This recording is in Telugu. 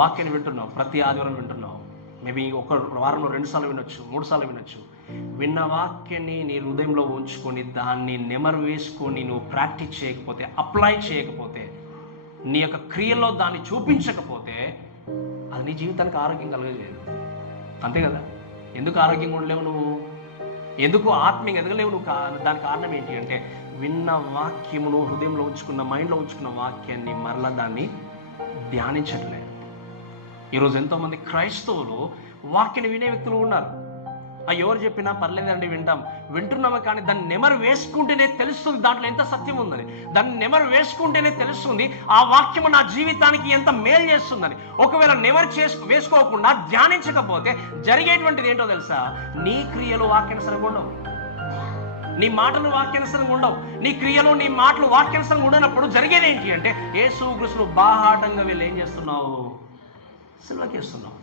వాక్యాన్ని వింటున్నావు, ప్రతి ఆదివారం వింటున్నావు, మేబీ ఒక వారంలో 2 సార్లు వినొచ్చు, 3 సార్లు వినొచ్చు. విన్న వాక్యాన్ని నీ హృదయంలో ఉంచుకొని దాన్ని నెమరు వేసుకొని నువ్వు ప్రాక్టీస్ చేయకపోతే, అప్లై చేయకపోతే, నీ యొక్క క్రియల్లో దాన్ని చూపించకపోతే అది నీ జీవితానికి ఆరోగ్యం కలగలేదు. అంతే కదా? ఎందుకు ఆరోగ్యంగా ఉండలేవు నువ్వు? ఎందుకు ఆత్మీయంగా ఎదగలేవు నువ్వు? దానికి కారణం ఏంటి అంటే, విన్న వాక్యమును హృదయంలో ఉంచుకున్న, మైండ్లో ఉంచుకున్న వాక్యాన్ని మరలా దాన్ని ధ్యానించట్లేదు. ఈరోజు ఎంతోమంది క్రైస్తవులు వాక్యాన్ని వినే వ్యక్తులు ఉన్నారు. ఎవరు చెప్పినా పర్లేదండి వింటున్నాము, కానీ దాన్ని నెమరు వేసుకుంటేనే తెలుస్తుంది దాంట్లో ఎంత సత్యం ఉందని. దాన్ని నెమరు వేసుకుంటేనే తెలుస్తుంది ఆ వాక్యము నా జీవితానికి ఎంత మేలు చేస్తుందని. ఒకవేళ నెమరు వేసుకోకుండా ధ్యానించకపోతే జరిగేటువంటిది ఏంటో తెలుసా? నీ క్రియలు వాక్యానుసరంగా ఉండవు, నీ మాటలు వాక్యానుసరంగా ఉండవు. నీ క్రియలు, నీ మాటలు వాక్యానుసరంగా ఉండనప్పుడు జరిగేది ఏంటి అంటే, యేసుక్రీస్తును బాహాటంగా వెళ్ళి ఏం చేస్తున్నావు? సిలువకేస్తున్నావు.